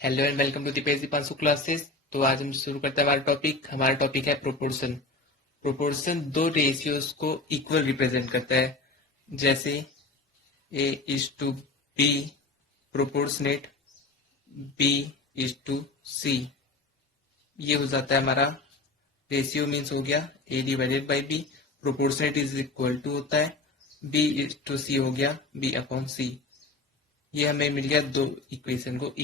Hello and welcome to Deepesh Deepanshu classes. तो आज हम शुरू करते हैं हमारा टॉपिक है प्रोपोर्शन। प्रोपोर्शन दो रेशियोज को इक्वल रिप्रेजेंट करता है, जैसे A is to B proportionate B is to C. ये हो जाता है हमारा रेशियो, मीन्स हो गया A divided by B. Proportionate is equal to होता है बी इज टू सी, हो गया बी अपॉन सी। ये हमें मिल गया दो इक्वेशन को।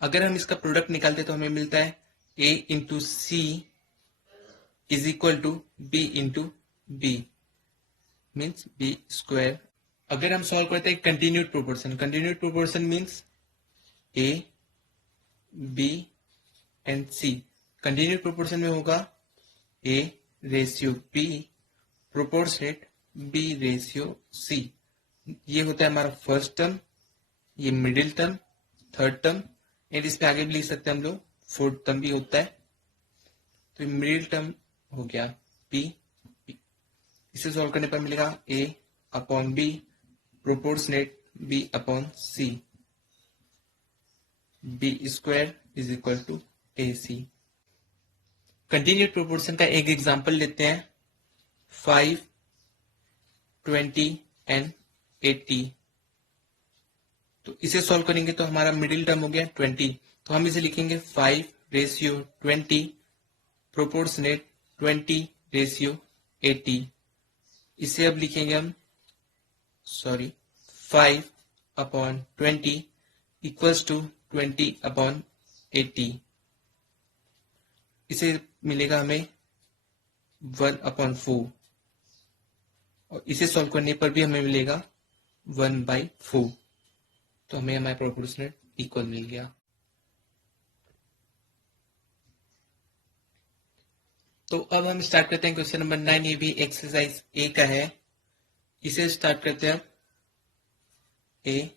अगर हम इसका प्रोडक्ट निकालते तो हमें मिलता है a into C is equal to B into B, means B square. अगर हम सॉल्व करते हैं continued proportion means a b and c। Continued proportion में होगा a ratio b proportionate b ratio c। ये होता है हमारा फर्स्ट टर्म, ये middle term, third term, and इस पे आगे भी लिख सकते हैं हम लोग फोर्थ टर्म भी होता है। तो मिडिल टर्म हो गया p, इसे सॉल्व करने पर मिलेगा a upon b proportionate b upon c, b square is equal to ac। Continued proportion का एक एग्जांपल लेते हैं, 5, 20 एंड 80। तो इसे सॉल्व करेंगे तो हमारा मिडिल टर्म हो गया 20, तो हम इसे लिखेंगे 5 रेशियो 20 प्रोपोर्शनेट 20 रेशियो 80। इसे अब लिखेंगे हम 5 अपॉन 20 इक्वल्स टू 20 अपॉन 80। इसे मिलेगा हमें 1 अपॉन 4, और इसे सॉल्व करने पर भी हमें मिलेगा 1/4। तो हमें हमारा प्रोपोर्शनेट इक्वल मिल गया। तो अब हम स्टार्ट करते हैं क्वेश्चन नंबर 9। ये भी एक्सरसाइज ए का है। इसे स्टार्ट करते हैं। A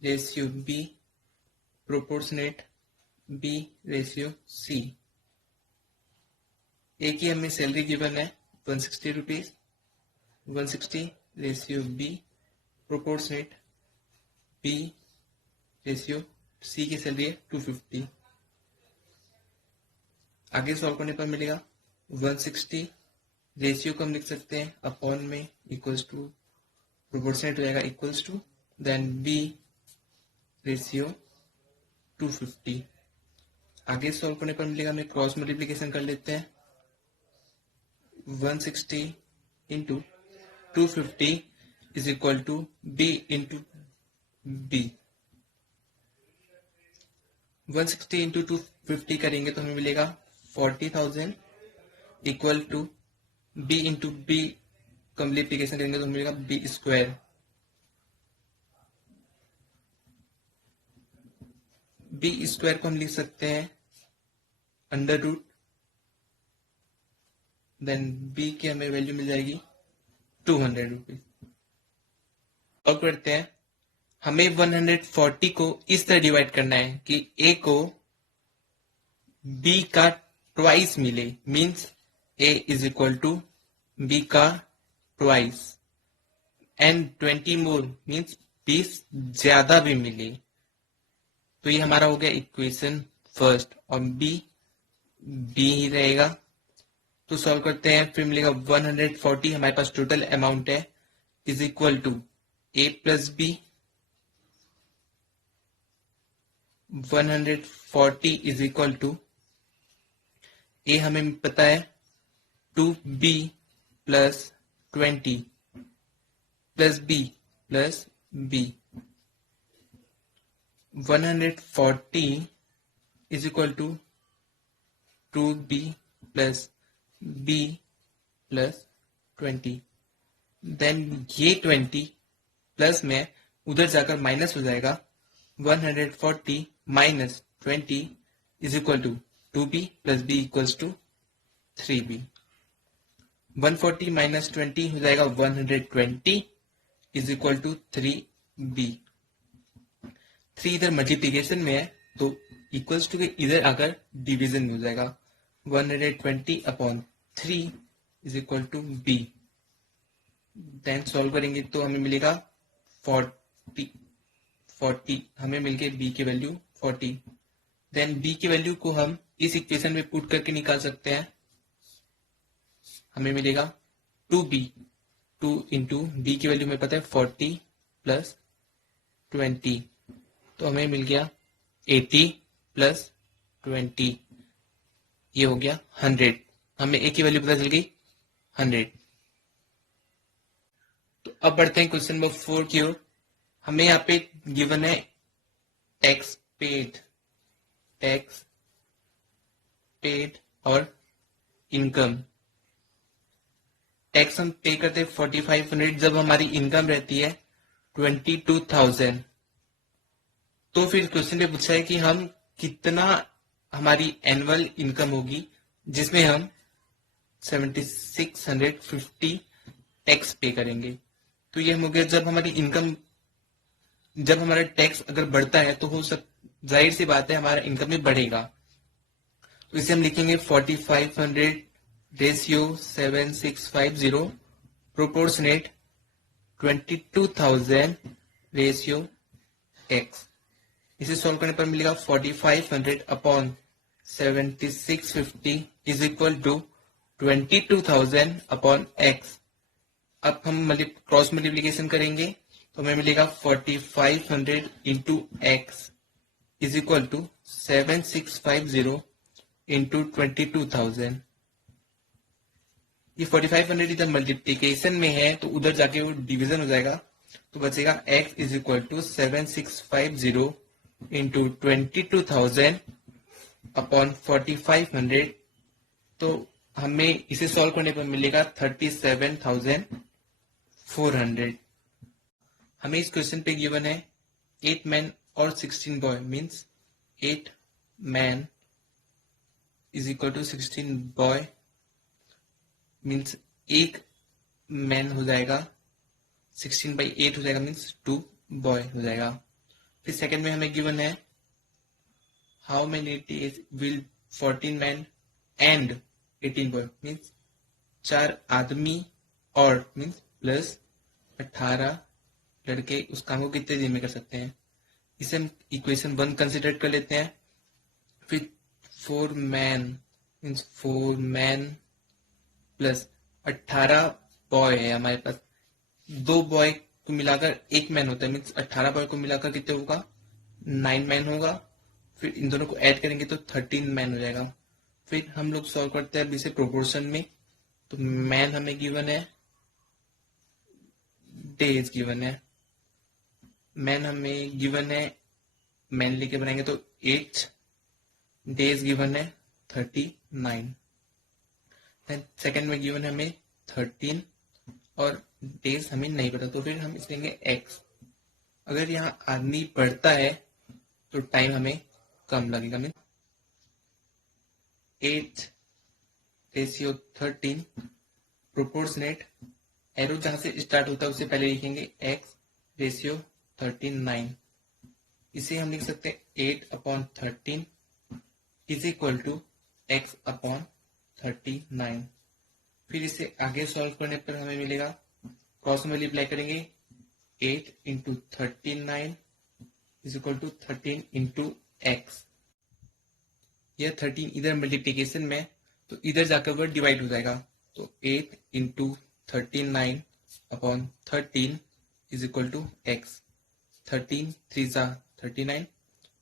ratio B proportionate B ratio C. A की हमें सैलरी गिवन है 160 rupees, 160 ratio B proportionate B ratio C की सैलरी है 250। आगे सॉल्व करने पर मिलेगा 160 रेशियो को हम लिख सकते हैं अपॉन में इक्वल्स टू प्रोपोर्शनेट हो जाएगा equals to then B ratio 250। आगे सॉल्व करने पर मिलेगा, हमें क्रॉस मल्टीप्लीकेशन कर लेते हैं। 160 into 250 is equal to B into B. 160 into 250 करेंगे तो हमें मिलेगा 40,000 equal to B into B multiplication करेंगे तो मिलेगा बी स्क्वायर। बी स्क्वायर को हम लिख सकते हैं अंडर रूट, देन बी की हमें वैल्यू मिल जाएगी 200 रुपीज। और करते हैं, हमें 140 को इस तरह डिवाइड करना है कि ए को बी का ट्वाइस मिले, means A is equal to B का ट्वाइस, एंड 20 मोर मींस 20 ज्यादा भी मिले। तो ये हमारा हो गया इक्वेशन फर्स्ट, और बी ही रहेगा। तो सॉल्व करते हैं, फिर मिलेगा 140 हमारे पास टोटल अमाउंट है is equal to A plus B. 140 is equal to A हमें पता है 2b plus 20 plus B plus B. 140 is equal to 2b plus b plus 20। Then ये 20 प्लस में उधर जाकर माइनस हो जाएगा। 140 minus 20 is equal to 2b plus b equals to 3b। 140 minus 20 हो जाएगा 120 इज इक्वल टू 3b। 3 इधर multiplication में है तो इक्वल्स टू के इधर आकर डिवीजन में हो जाएगा। 120 upon 3 is equal to b। Then solve करेंगे तो हमें मिलेगा 40 हमें मिल गई b की वैल्यू 40। देन बी की वैल्यू को हम इस इक्वेशन में पुट करके निकाल सकते हैं। हमें मिलेगा 2b, 2 इंटू बी की वैल्यू हमें पता है 40 प्लस 20, तो हमें मिल गया 80 प्लस 20, ये हो गया 100। हमें ए की वैल्यू पता चल गई 100। तो अब बढ़ते हैं क्वेश्चन नंबर 4 की ओर। हमें यहाँ पे गिवन है टैक्स पेड, टैक्स पेड और इनकम। टैक्स हम पे करते हैं 4500 जब हमारी इनकम रहती है 22,000। तो फिर क्वेश्चन पे पूछा है कि हम कितना हमारी एनुअल इनकम होगी जिसमें हम 7650 टैक्स पे करेंगे। तो ये हम हो गया जब हमारी इनकम, जब हमारा टैक्स अगर बढ़ता है तो हो सब जाहिर सी बात है हमारा इनकम भी बढ़ेगा। तो इसे हम लिखेंगे 4500 रेशियो 7650 प्रोपोर्शनेट 22,000 रेशियो टैक्स। इसे सॉल्व करने पर मिलेगा 4500 upon 7650 is equal to 22,000 upon x. अब हम क्रॉस मल्टीप्लीकेशन करेंगे तो हमें मिलेगा 4500 into x is equal to 7650 into 22,000। ये 4500 इधर मल्टीप्लीकेशन में है तो उधर जाके वो डिवीजन हो जाएगा, तो बचेगा x is equal to 7650 into 22,000 upon 4500। तो हमें इसे सॉल्व करने पर मिलेगा 37,400। हमें इस क्वेश्चन पे गिवन है 8 मैन और 16 boy, means 8 man is equal to 16 boy, means एक मैन हो जाएगा 16/8 हो जाएगा, मीन्स 2 बॉय हो जाएगा। फिर सेकंड में हमें गिवन है how many days will 14 man and 18 boy, means 4 आदमी और मीन्स प्लस 18 लड़के उस काम को कितने दिन में कर सकते हैं। इसे हम इक्वेशन 1 कंसिडर कर लेते हैं। फिर 4 man means 4 man plus 18 boy है हमारे पास, 2 बॉय को मिलाकर 1 मैन होता है, मीन्स 18 बॉय को मिलाकर कितने होगा 9 मैन होगा। फिर इन दोनों को ऐड करेंगे तो 13 मैन हो जाएगा। फिर हम लोग सॉल्व करते हैं अब इसे प्रोपोर्शन में। तो मैन हमें गिवन है, डेज गिवन है, मैन हमें गिवन है, मैन लेके बनाएंगे तो 8, डेज गिवन है 39। सेकंड में गिवन है हमें 13 और डेज हमें नहीं पता, तो फिर हम इस लेंगे x। अगर यहाँ आदमी बढ़ता है तो टाइम हमें कम लगेगा, मीन 8 रेशियो 13 प्रोपोर्शनेट, एरो जहां से स्टार्ट होता है उसे पहले लिखेंगे x रेशियो 39। इसे हम लिख सकते हैं 8/13 is equal to x upon 39। फिर इसे आगे सॉल्व करने पर हमें मिलेगा, क्रॉस मल्टीप्लाई करेंगे 8 into 39 is equal to 13 into x. यह 13 इधर मल्टीप्लीकेशन में तो इधर जाकर वह डिवाइड हो जाएगा, तो 8 into 39 upon 13 is equal to x. 13 3 जा 39,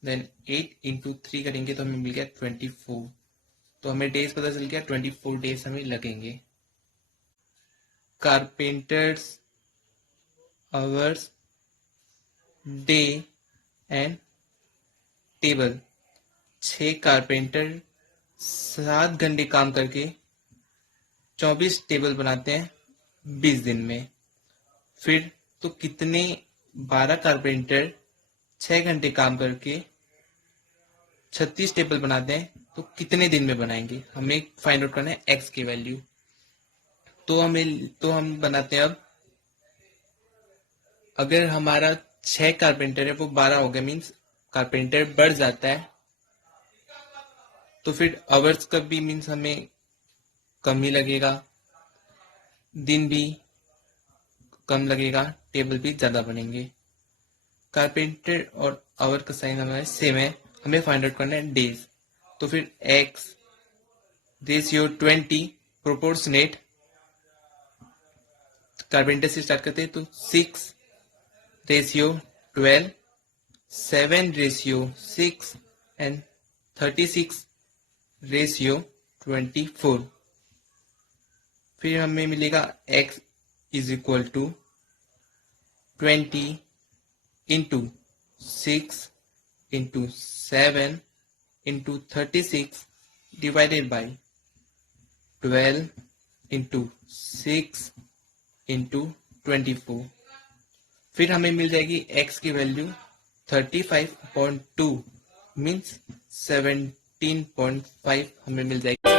देन 8 इंटू 3 करेंगे तो हमें मिल गया 24। तो हमें डेज पता चल गया 24 डेज हमें लगेंगे। Carpenters hours day and table, 6 carpenter 7 घंटे काम करके 24 टेबल बनाते हैं 20 दिन में। फिर तो कितने 12 कारपेंटर 6 घंटे काम करके 36 टेबल बनाते हैं, तो कितने दिन में बनाएंगे, हमें फाइंड आउट करना है एक्स की वैल्यू। तो हम बनाते हैं। अब अगर हमारा 6 कारपेंटर है वो 12 हो गया, मीन्स कारपेंटर बढ़ जाता है, तो फिर आवर्स का भी मीन्स हमें कम ही लगेगा, दिन भी कम लगेगा, टेबल भी ज्यादा बनेंगे। कारपेंटर और आवर का साइन हमारे सेम है, हमें फाइंड आउट करना है डेज। तो फिर x रेशियो 20 प्रोपोर्शनेट, कार्पेंटर से स्टार्ट करते हैं, तो 6 रेशियो 12, 7 रेशियो 6 एंड 36 रेशियो 24। फिर हमें मिलेगा x is equal to 20 into 6 into 7 into 36 divided by 12 into 6 into 24। फिर हमें मिल जाएगी x की वैल्यू 35.2 मीन्स 17.5 हमें मिल जाएगी।